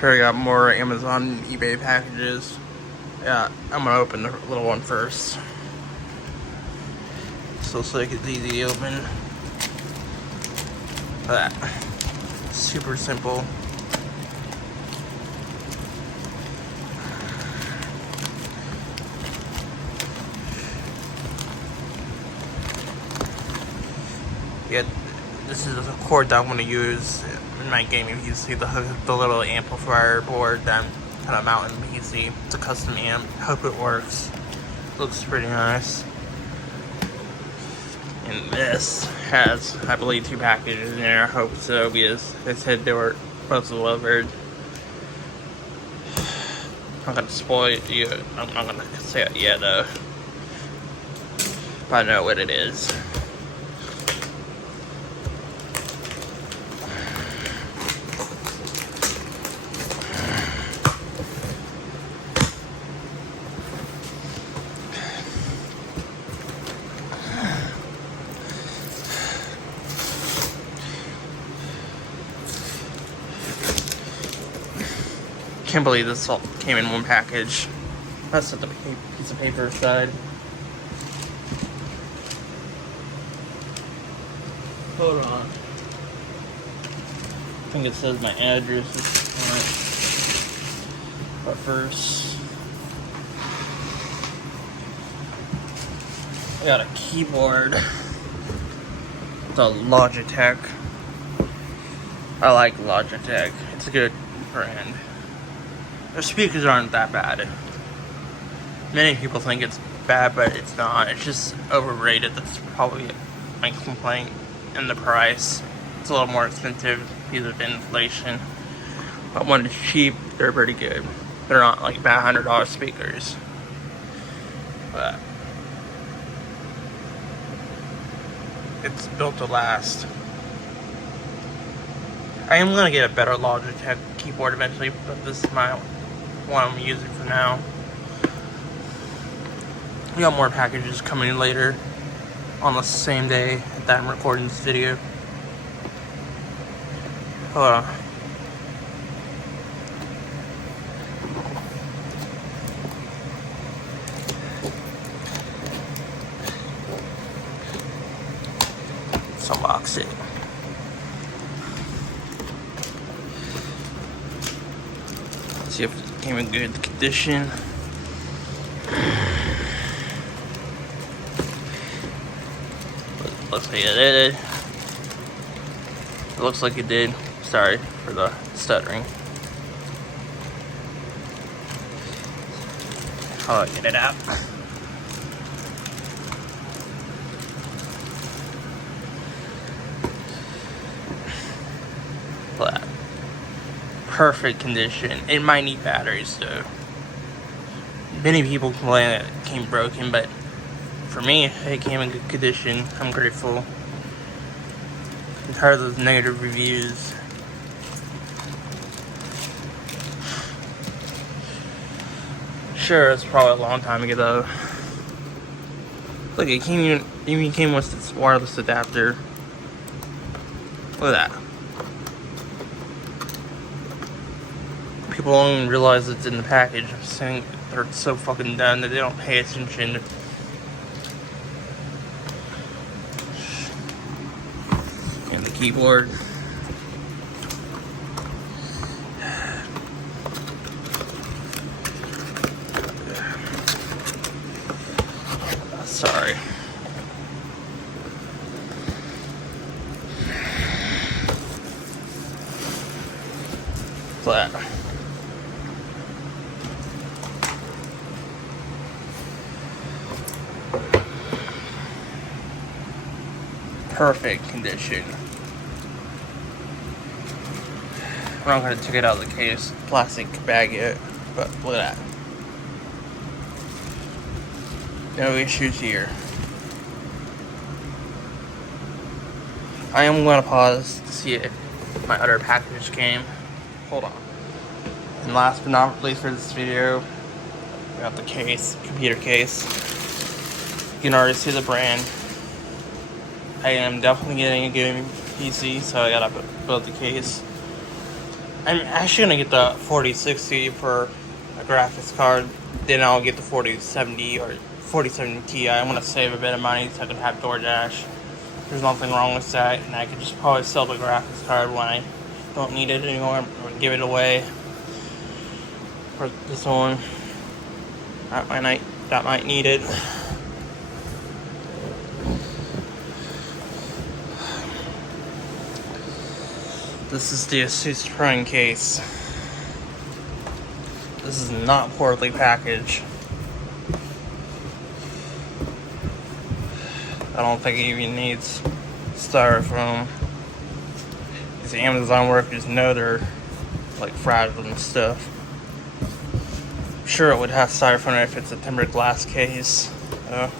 Here I got more Amazon and eBay packages. Yeah, I'm gonna open the little one first. So it's like it's easy to open. That. Super simple. Yeah, this is a cord that I'm going to use in my gaming PC, the little amplifier board that I'm kind of mounting the PC. It's a custom amp. Hope it works. Looks pretty nice. And this has, I believe, 2 packages in there. I hope so, because they said they were both delivered. I'm not going to spoil it you. I'm not going to say it yet, though. But I know what it is. Can't believe this all came in one package. That's at the piece of paper side. Hold on. I think it says my address is on it. But first, I got a keyboard. The Logitech. I like Logitech. It's a good brand. Their speakers aren't that bad. Many people think it's bad, but it's not. It's just overrated. That's probably my complaint. And the price. It's a little more expensive because of inflation. But when it's cheap, they're pretty good. They're not like bad $100 speakers. But it's built to last. I am gonna get a better Logitech keyboard eventually, but this is my one I'm using for now. We got more packages coming in later on the same day that I'm recording this video. Hold on. Let's unbox it. See if it came in good condition. Looks like it did. It looks like it did. Sorry for the stuttering. I'll get it out. But perfect condition. It might need batteries though. Many people complain that it came broken, but for me, it came in good condition. I'm grateful. I'm tired of those negative reviews. Sure, it's probably a long time ago though. Look, it even came with this wireless adapter. Look at that. People don't even realize it's in the package. I'm saying they're so fucking dumb that they don't pay attention. And the keyboard. Sorry. Flat. Perfect condition. I'm not going to take it out of the case, plastic bag yet, but look at that. No issues here. I am going to pause to see if my other package came. Hold on. And last but not least for this video, we got the case, computer case. You can already see the brand. I am definitely getting a gaming PC, so I gotta build the case. I'm actually gonna get the 4060 for a graphics card. Then I'll get the 4070 or 4070 Ti. I'm gonna save a bit of money so I can have DoorDash. There's nothing wrong with that, and I could just probably sell the graphics card when I don't need it anymore, or give it away. Or this one, that might need it. This is the Asus Prime case. This is not poorly packaged. I don't think it even needs styrofoam. These Amazon workers know they're like fragile and stuff. I'm sure it would have styrofoam if it's a tempered glass case. Yeah.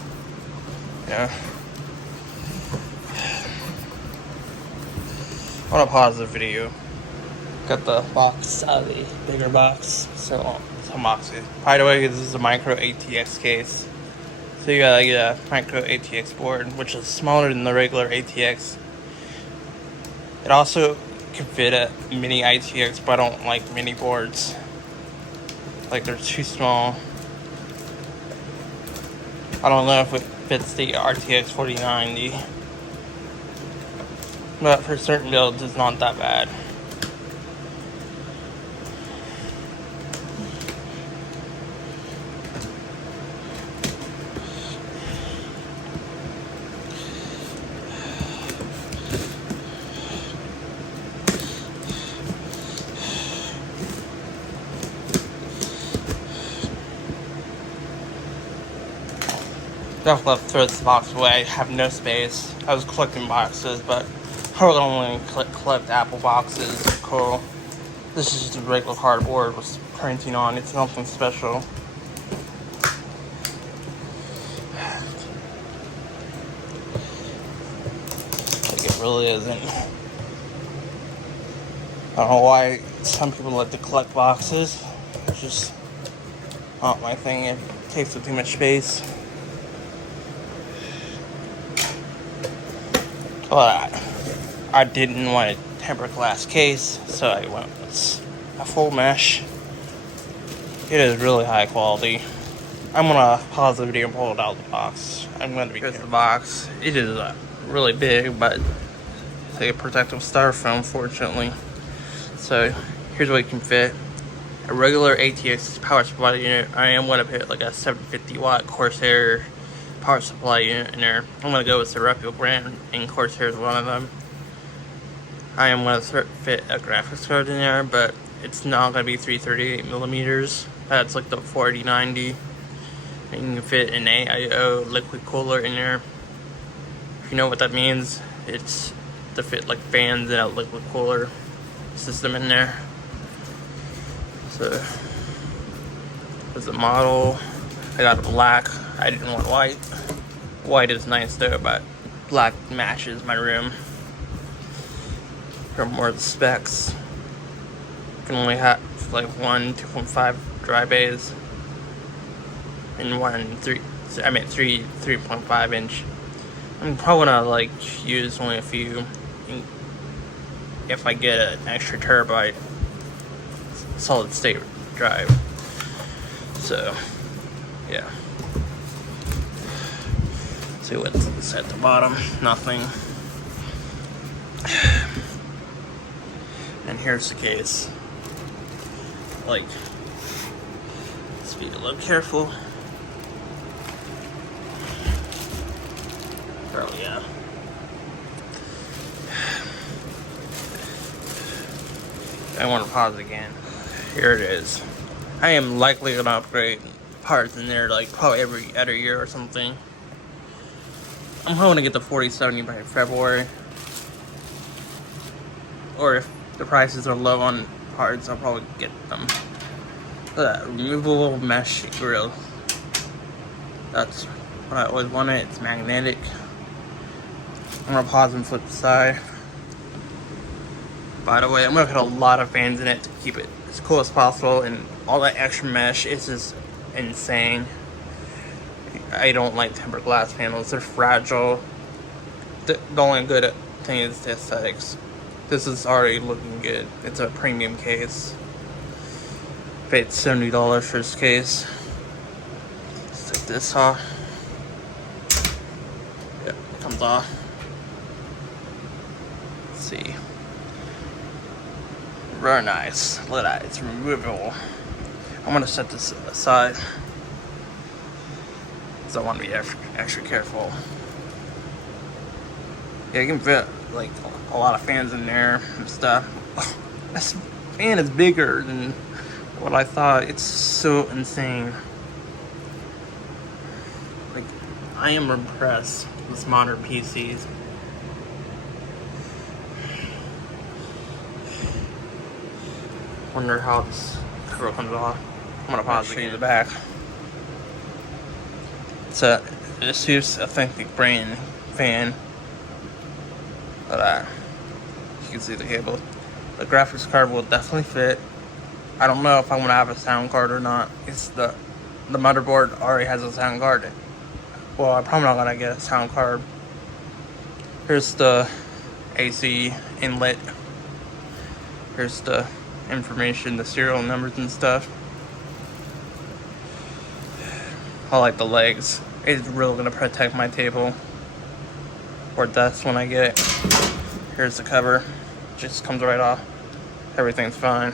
I want to pause the video. Got the box out of the bigger box. So let's unbox it. By the way, this is a micro ATX case. So you gotta get a micro ATX board, which is smaller than the regular ATX. It also can fit a mini ITX, but I don't like mini boards. Like, they're too small. I don't know if it fits the RTX 4090. But for certain builds, it's not that bad. Definitely have to throw this box away. I have no space. I was collecting boxes, but I really only collect Apple boxes. Cool. This is just a regular cardboard with printing on. It's nothing special. Like, it really isn't. I don't know why some people like to collect boxes. It's just not my thing. It takes up too much space. But I didn't want a tempered glass case, so I went with a full mesh. It is really high quality. I'm gonna pause the video and pull it out of the box. I'm gonna be careful. The box. It is really big, but it's like a protective styrofoam, fortunately. So here's what it can fit: a regular ATX power supply unit. I am gonna put like a 750 watt Corsair power supply unit in there. I'm gonna go with the reputable brand, and Corsair is one of them. I am gonna fit a graphics card in there, but it's not gonna be 338 millimeters. That's like the 4090. And you can fit an AIO liquid cooler in there. If you know what that means, it's to fit like fans in a liquid cooler system in there. So there's the model. I got a black. I didn't want white. White is nice though, but black matches my room. For more of the specs, you can only have like 2.5 dry bays and 3.5 inch. I'm probably gonna like use only a few if I get an extra terabyte solid state drive. So yeah. See what's at the bottom. Nothing. And here's the case. Like, let's be a little careful. Oh yeah. I want to pause again. Here it is. I am likely gonna upgrade parts in there, like probably every other year or something. I'm hoping to get the 4070 by February. Or if the prices are low on parts, I'll probably get them. Removable mesh grill. That's what I always wanted. It's magnetic. I'm gonna pause and flip the side. By the way, I'm gonna put a lot of fans in it to keep it as cool as possible, and all that extra mesh is just insane. I don't like tempered glass panels. They're fragile. The only good thing is the aesthetics. This is already looking good. It's a premium case. Paid $70 for this case. Let's take this off. Yep, it comes off. Let's see. Very nice. Look at that. It's removable. I'm gonna set this aside because I want to be extra careful. Yeah, you can fit like a lot of fans in there and stuff. Oh, this fan is bigger than what I thought. It's so insane. Like, I am impressed with modern PCs. Wonder how this cover comes off. I'm gonna pause it in the back. It's a Asus Authentic brand fan. But you can see the cable. The graphics card will definitely fit. I don't know if I'm gonna have a sound card or not. It's the motherboard already has a sound card. Well, I'm probably not gonna get a sound card. Here's the AC inlet. Here's the information, the serial numbers and stuff. I like the legs. It's really gonna protect my table or desk when I get it. Here's the cover. Just comes right off. Everything's fine.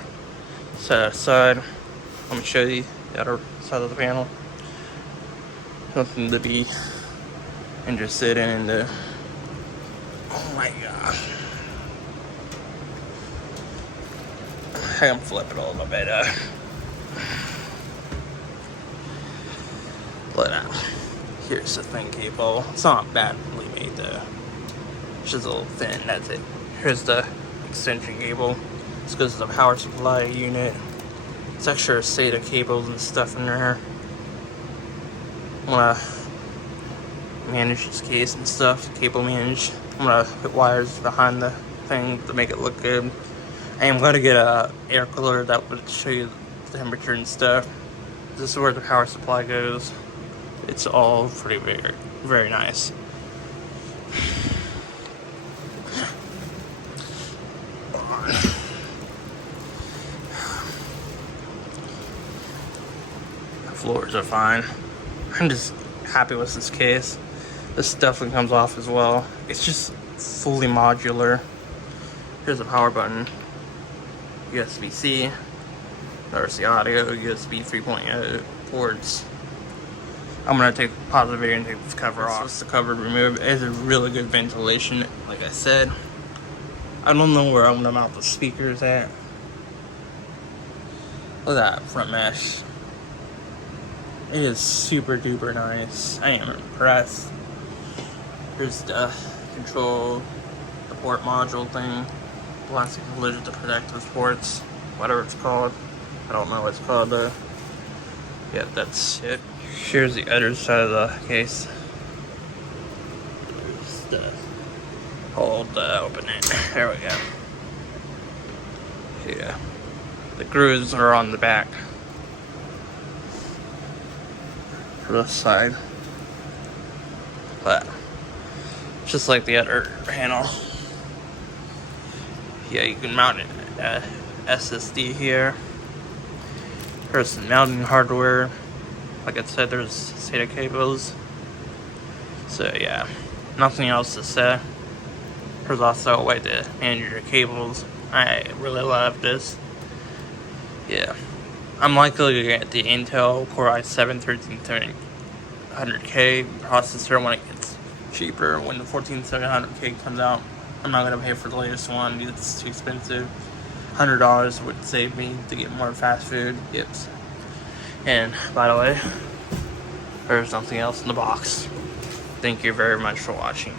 Set it aside. Let me show you the other side of the panel. Nothing to be interested in the. Oh my god. I can flip it a little bit. Look at that. Here's the thin cable. It's not badly made though. It's just a little thin, that's it. Here's the extension cable. This goes to the power supply unit. It's extra SATA cables and stuff in there. I'm gonna manage this case and stuff, cable manage. I'm gonna put wires behind the thing to make it look good. I am gonna get a air cooler that would show you the temperature and stuff. This is where the power supply goes. It's all pretty very nice. The floors are fine. I'm just happy with this case. This definitely comes off as well. It's just fully modular. Here's the power button. USB-C. There's the audio, USB 3.0 ports. I'm gonna pause the video and take this cover off. It's the cover removed. It's a really good ventilation, like I said. I don't know where I'm gonna mount the speakers at. Look at that front mesh. It is super duper nice. I am impressed. Here's the control, the port module thing. Plastic lid to protect those ports. Whatever it's called. I don't know what it's called though. Yeah, that's it. Here's the other side of the case. There's the hold open it. There we go. Yeah. The grooves are on the back. For this side. But just like the other panel. Yeah, you can mount it SSD here. There's some mounting hardware. Like I said, there's SATA cables. So yeah, nothing else to say. There's also a way to manage your cables. I really love this. Yeah, I'm likely to get the Intel Core i7 13700K processor when it gets cheaper. When the 14700K comes out, I'm not gonna pay for the latest one. It's too expensive. $100 would save me to get more fast food. Yep. And by the way, there's something else in the box. Thank you very much for watching.